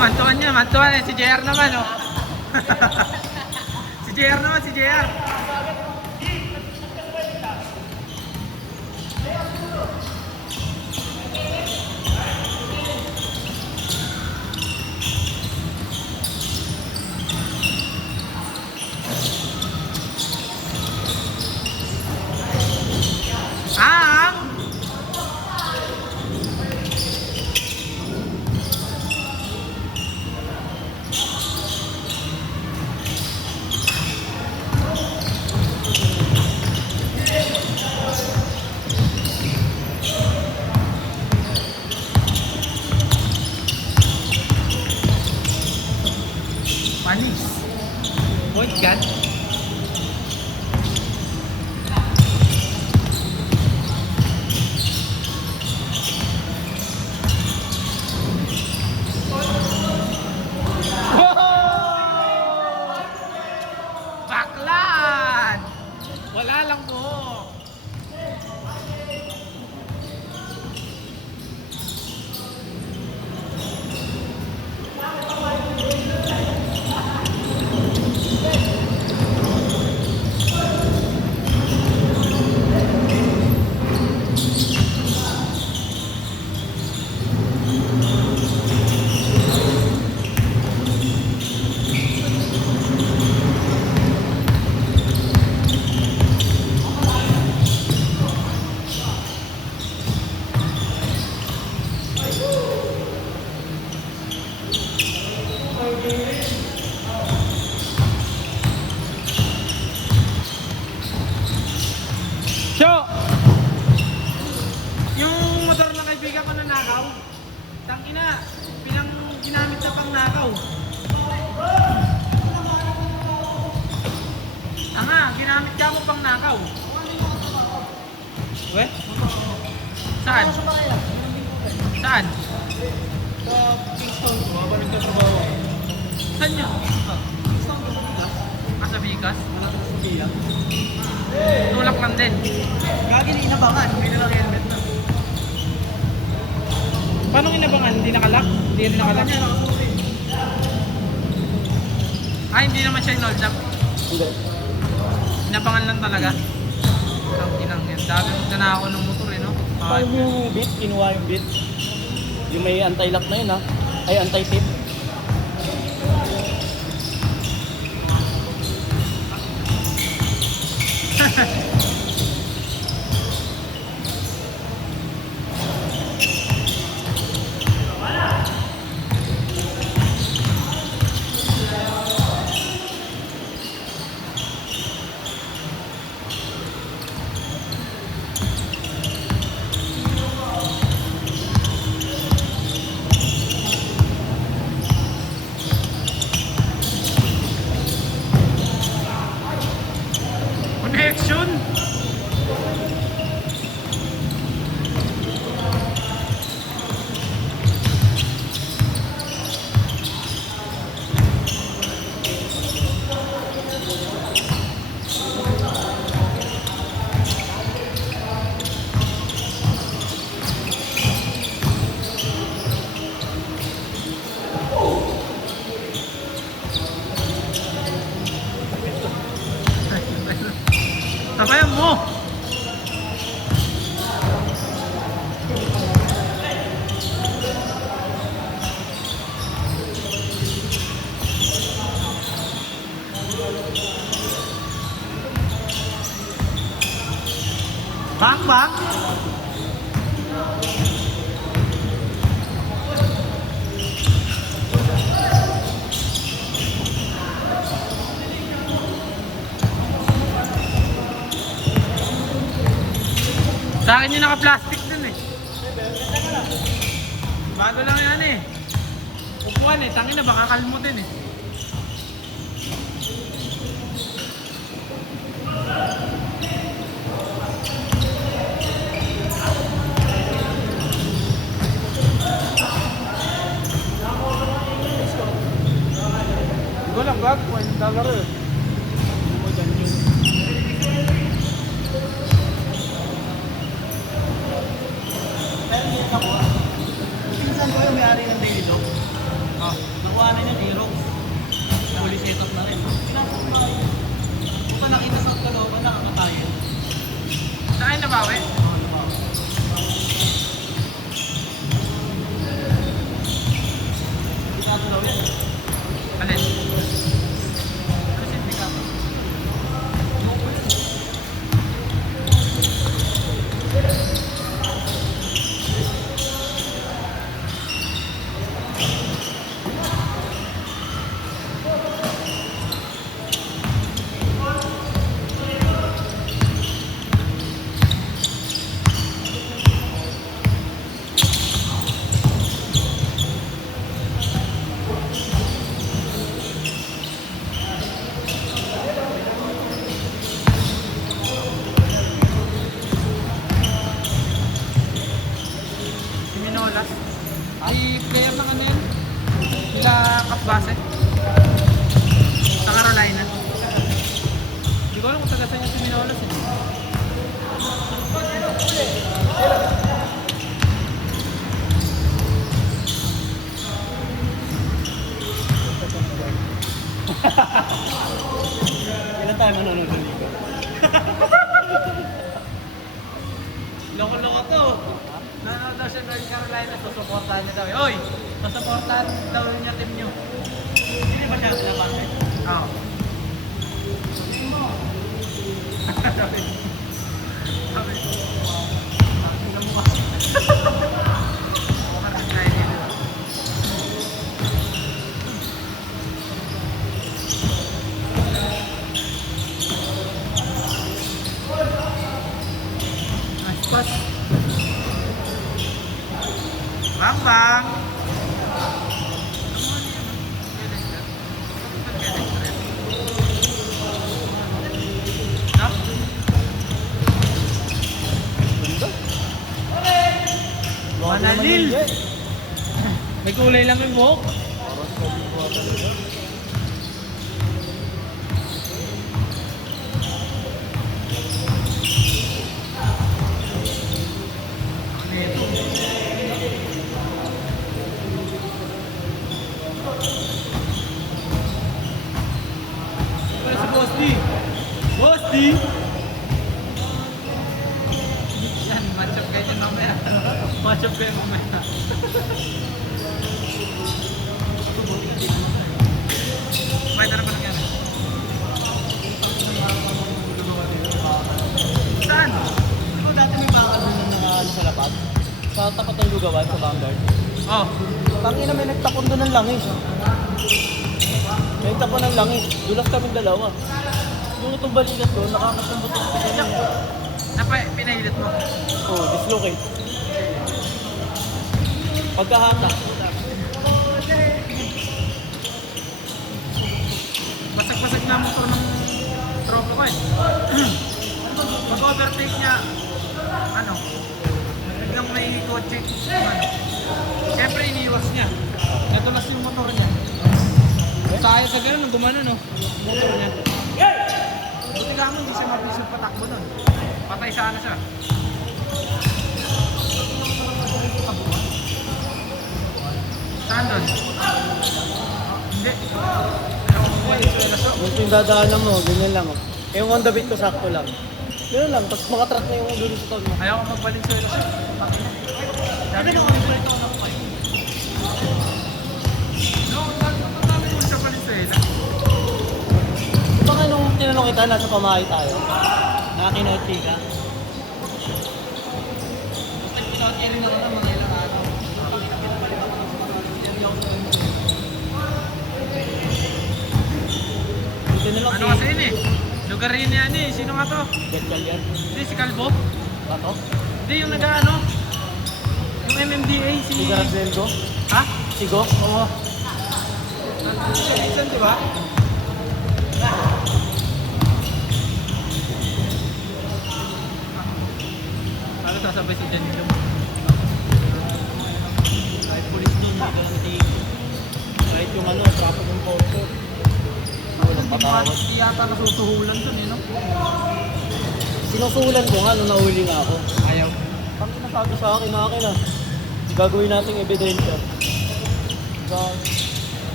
Mantuan niya, mantuan eh. Si JR naman, oh. Si JR naman, si JR. Ang panis. Point gun. Baklan! Wala lang po. Show! Yung motor ng kaibigan ko na nakaw, tangina, ginamit na pang nakaw. Ginamit ka mo pang nakaw. We? Saan? Saan? Sa Kingston ko, babalik ka trabaho. Saan nyo? Kingston ko, Bigas. Sa Bicas? Malapit sa Biya. Tulak lang din. Gagi na inabangan, may nalang helmet na. Paano inabangan? Hindi nakalak? Hindi rin nakalak? Niya, nakasuti. Hindi naman siya inold up. Hindi. Inabangan lang talaga. Ang inang yan. Dami magnanakaw ng motor eh, no? Paano yung beat? Kinuha yung beat. Yung may anti-lock na yun ha. Ay, anti-tip. Connection! Sabayan mo! Bang bang! Sa akin yung naka-plastic dun eh. Bago lang yan eh. Upuan eh, tangin na baka kalmutin eh. Hindi ko lang gag, $1 eh. Pinsan ko yung may-ari ng Daily Dog. Oh. Nakuha na niya Aerox. Fully set up na rin. Pinasok na kayo. Kung nakita sa kalooban, nakakatayin. Saan nabawi? Pikato daw yan. Alin? Ano sindikato? Si Minolas. Ay, player na ano yun? Nila Kapbase. Sa Carolina. Hindi ko alam kung taga saan yung si Minolas eh. Ilan tayo manonood ng liga? Loko-loko to. Nanonood daw siya North Carolina, susuportahan niya daw. Oy! Susuportahan daw niya team niyo. Hindi ba siya pinapasok? Oo. Sabi. Sabi. Tingnan mo kasi. Mukhang nagkaya nila. Nice pass. Bang bang. Manalil! May kulay lang yung buhok. Para si Boss D. Boss D! Yan, matchup kayo dyan mamaya. Matchup kayo mamaya. Fighter naman lang yan. Saan? Di ba dati may bakal doon na nakaano sa lapag? Sa tapat ng lugawan, sa Vanguard. Oh, Tangina, may nagtapon doon ng langis. May nagtapon ng langis. Dulas kaming dalawa. Yung itong balikat ko, nakakasambot ako sa kanya. pinahilit mo. Oo, dislocate. Pagkahata. Basag-basag na ang motor ng tropa ko eh. Pag-overtake niya, ano, biglang may kotse, ano. Siyempre iniiwas niya. Natulas yung motor niya. Sayang sa ganun, nung gumano no, motor niya. Buti ka mo, hindi siya mabisog patakbo nun. Patay sana siya. Saan doon? Hindi. Yung pindadaanan mo, ganyan lang. Oh. Eh, yung Honda Beat ko sakto lang. Ganun lang, tapos makatrack na yung dulo sa tag mo. Ayaw ko magbalik sa ito. Sabi ko, ulit ako ng fight. No, sabi mo siya Valenzuela. Baka nung tinanong kita, nasa pamahay tayo. Nakakinochi ka. Basta pinakakiri na ka na mga ilang araw. Buti na lang Ano kasi yun eh? Lugar yun yan eh. Sino nga to? Betkal yan. Hindi, si Calvo. Bato? Hindi, yung nag-ano? Yung MMDA, si... Si Garabelgo? Ha? Sigo? Oo. Si Jason, di ba? Ano sasabay si Janilo? Kahit pulis doon, hindi ka natin. Kahit yung ano, traffic ng porto. Walang patawad. Hindi yata nasusuhulan dun eh, no? Sinusulan ko nga nung nahuli nga ako. Ayaw. Pag nasabi sa akin na gagawin nating ebidensya.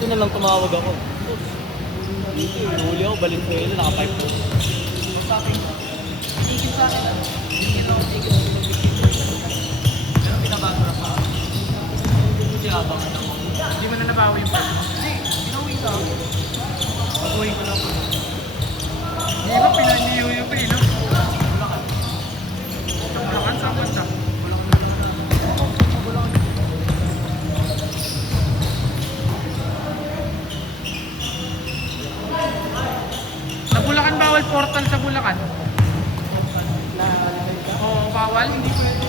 Buti na lang tumawag ako. Dito, huli ako, Valenzuela, naka-5 po. Sa akin, tigil sa akin. Tigil ako, tigil ako. Pero pinabago na pa. Hindi abangan ako. Hindi mo na nabawi yung pwede mo. Hindi, pinauwi ka. Pag-uwi ko lang. Hindi ba pinaniyo yung pino? Bulacan. Sa Bulacan, saan ba siya? Bulacan. Sa Bulacan, bawal portal sa Bulacan. Oo, bawal. Hindi pwede.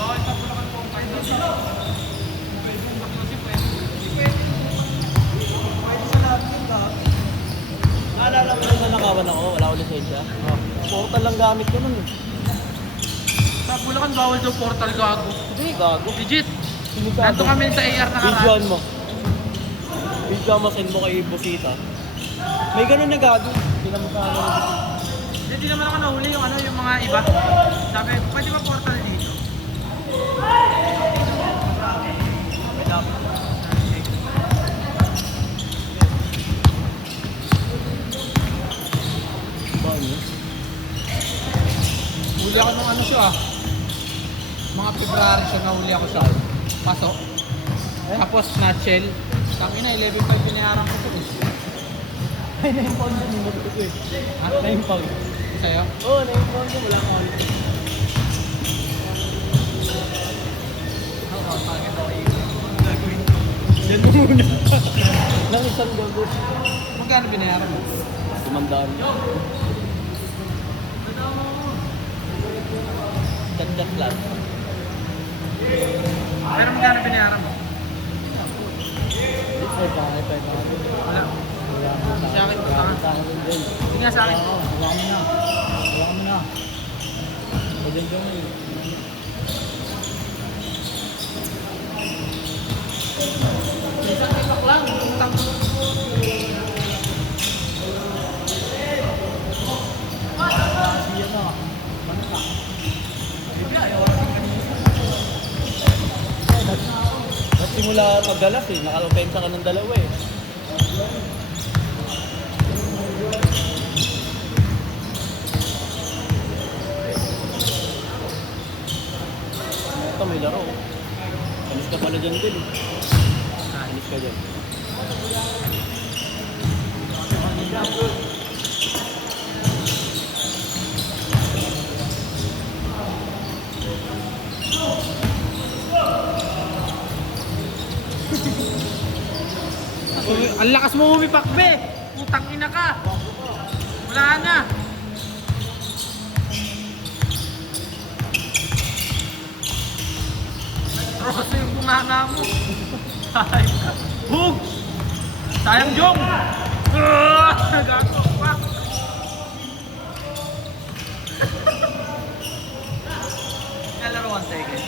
Bawal sa Bulacan portal. Pwede sa pwede. Hindi pwede. Pwede sa lahat yung lahat. Naalala ko nung nanakawan ako, wala ko lisensya. Portal lang gamit ko nun. Sa Bulacan, bawal daw portal, gago. Hindi, gago. Legit. Sinikado. Nandun kami sa AR na Videoan mo. Videoan mo, send mo kay Bosita. May ganun na gago. Pinamukha mo. Hindi naman ako nahuli yung ano, yung mga iba. Sabi, pwede ba portal dito? Wait up. Ano? Huli ako ng ano siya ah. Mga February siya nahuli ako sa paso. Tapos nutshell. Tangina, 11.5 binayaran ko po eh. Ay, na-impound na yung motor ko eh. Ha? Na-impound. Sa'yo? Oo, na-impound ko. Wala akong alis. Oo, bakit ako yung gagawin ko? Yan mo muna. Nang isang gago. Magkano binayaran mo? Tumandaan. Ganda flat. Pero magkano binayaran mo? Ay, bakit pa ito? Wala. Sa akin, Sa akin din. Sige nga sa akin. Oo, hawa mo na. Hawa mo na. Pwede dyan eh. Isang tikak lang. Utang. Siya na. Ano ka? Simula pagdalas eh, nakalupensa ka ng dalawa eh. Ito may laro. Alis ka pala dyan din eh. Alis ka dyan. Ang lakas mo umipak, be! Utang ina ka! Wala na! Rosa yung bunganga mo. Sayang ka. Hug! Sayang, Jong! Gago pa! Nalaroan tayo guys.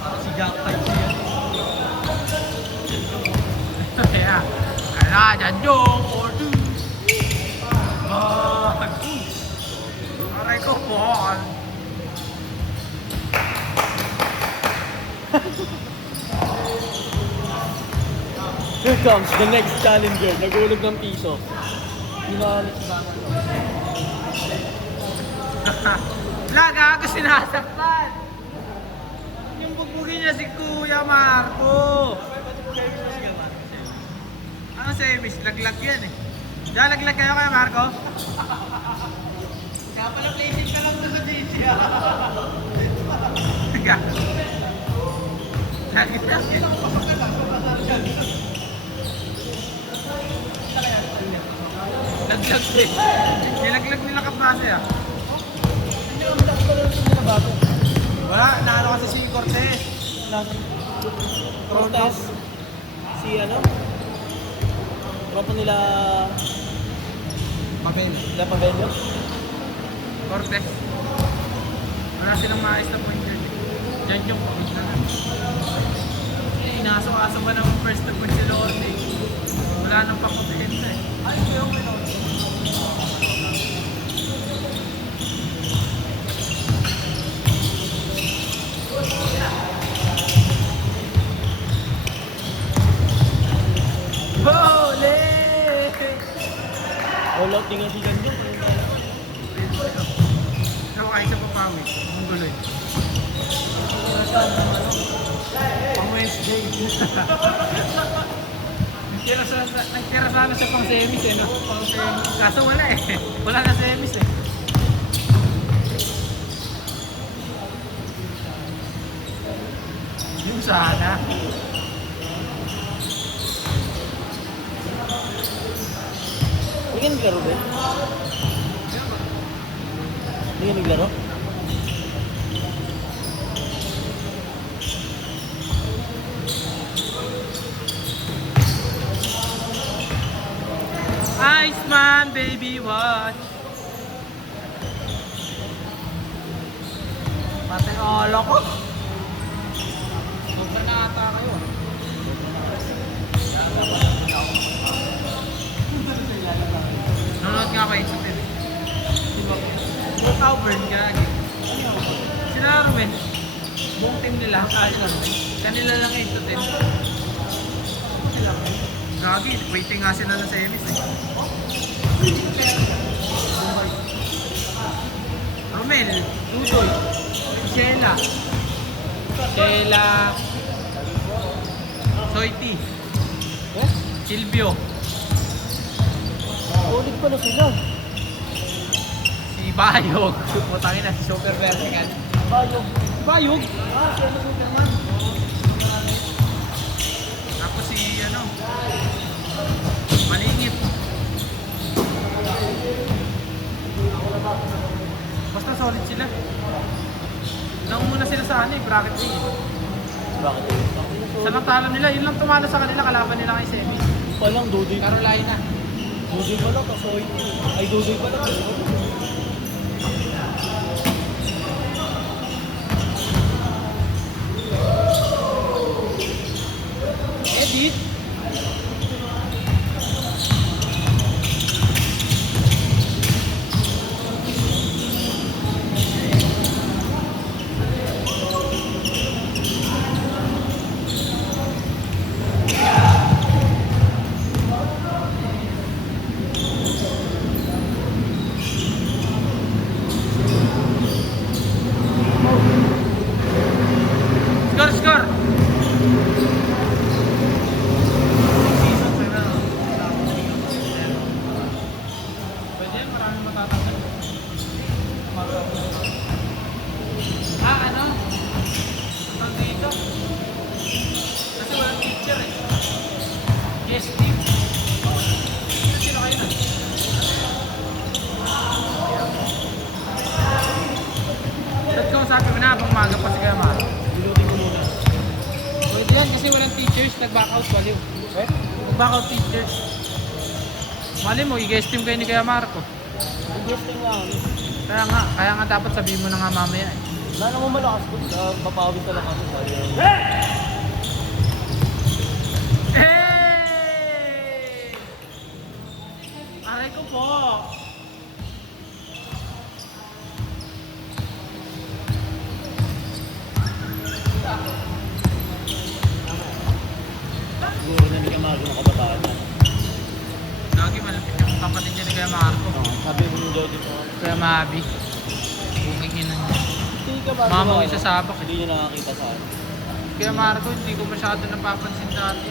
Parang si Jack type siya. Kaya, kaya dyan, Jong! Or two! Aray ko po! Here comes the next challenger. Nagulog ng piso. Hinahanap si Baka. Laga ako sinasaktan! Yung bugbugin niya si Kuya Marco! Ano sa Miss? Laglag yan eh. Laglag kayo kaya Marco? Kaya pala placing ka lang sa DJ ah. Laglag eh. Nilaglag nila kapase ah. Wala, naano kasi si Cortez. Cortez. Si ano? Tropa nila... Mabel. Nila Pabello? Cortez. Wala silang maayos na point dyan. Dyan yung point na lang. Inaso-aso ba ng first na point si Lorde? Wala nang pakotihin na eh. Ay, yung may Lorde. Swerte nga si Ganjo. So, kahit sa papawid, ang guloy. Pang Wednesday. Nagtira sana siya pang semis eh, no? Pang semis. Kaso wala eh. Wala na semis eh. Yung sana. Hindi ka naglaro ba? Hindi ka naglaro? Iceman, baby, watch. Pati olo ko. Sobra na ata kayo. Nanonood nga kayo sa TV. Buong Auburn, gagi. Sila Arwen, buong team nila, kanila lang 8 to 10. Gagi, waiting nga sila na semis eh. Romel, Ludoy, Sheila, Soiti, Silvio, Ulit pa na sila. si Bayog, putangin na si Super Vertical. Bayog. Bayog? Ah, siya na Superman. Tapos si ano, Malingit. Basta solid sila. Naumuna sila sa ano eh, bracket A. Bakit? Sa nagtalo nila, yun lang tumalo sa kanila, kalaban nila kay Semi. Palang Dudoy. Carolina. Dudoy pa lang, tapos ay Dudoy pa lang. Edit. Score, score! Pwede yan, maraming matatanggal. Ano? Tawag dito? Kasi walang teacher eh. Yes, team. Sino kayo na? Ba't kung sabi mo na habang maga pa si Kuya Maro? Bilutin ko muna. Pwede yan kasi walang teachers, nag-backout waliw. Eh? Nag-backout teachers. Mali mo, i-guestim kayo ni Kuya Marco. Guesting lang. Kaya nga dapat sabihin mo na nga mamaya eh. Wala naman malakas ko. Papawis na lang ako. Hey! Aray ko po! Siguro na hindi ka mga kabataan na. Lagi malapit yung kapatid niya ni Kuya Marco. Sabi mo yung Jody ko. Kuya Mabi. Buking ina niya. Hindi ka ba? Mamaw isa sabak eh. Hindi niya nakakita sa akin. Kuya Marco, hindi ko masyado napapansin dati.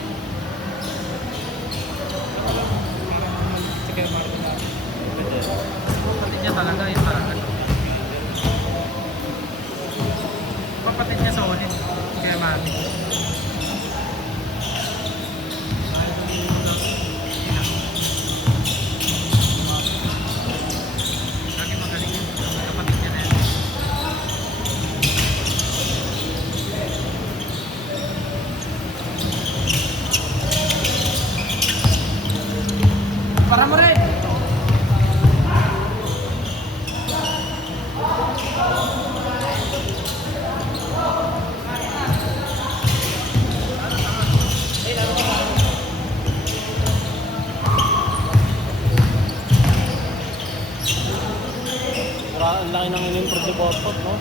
Si Kuya Marco dati. Kapatid niya talaga, yun talaga. Kapatid niya sa ulit. Kuya Mabi. Lagi magaling yun. Kapatid niya na yan. Para mo rin! Ang laki ng in-improve si Pospot, no?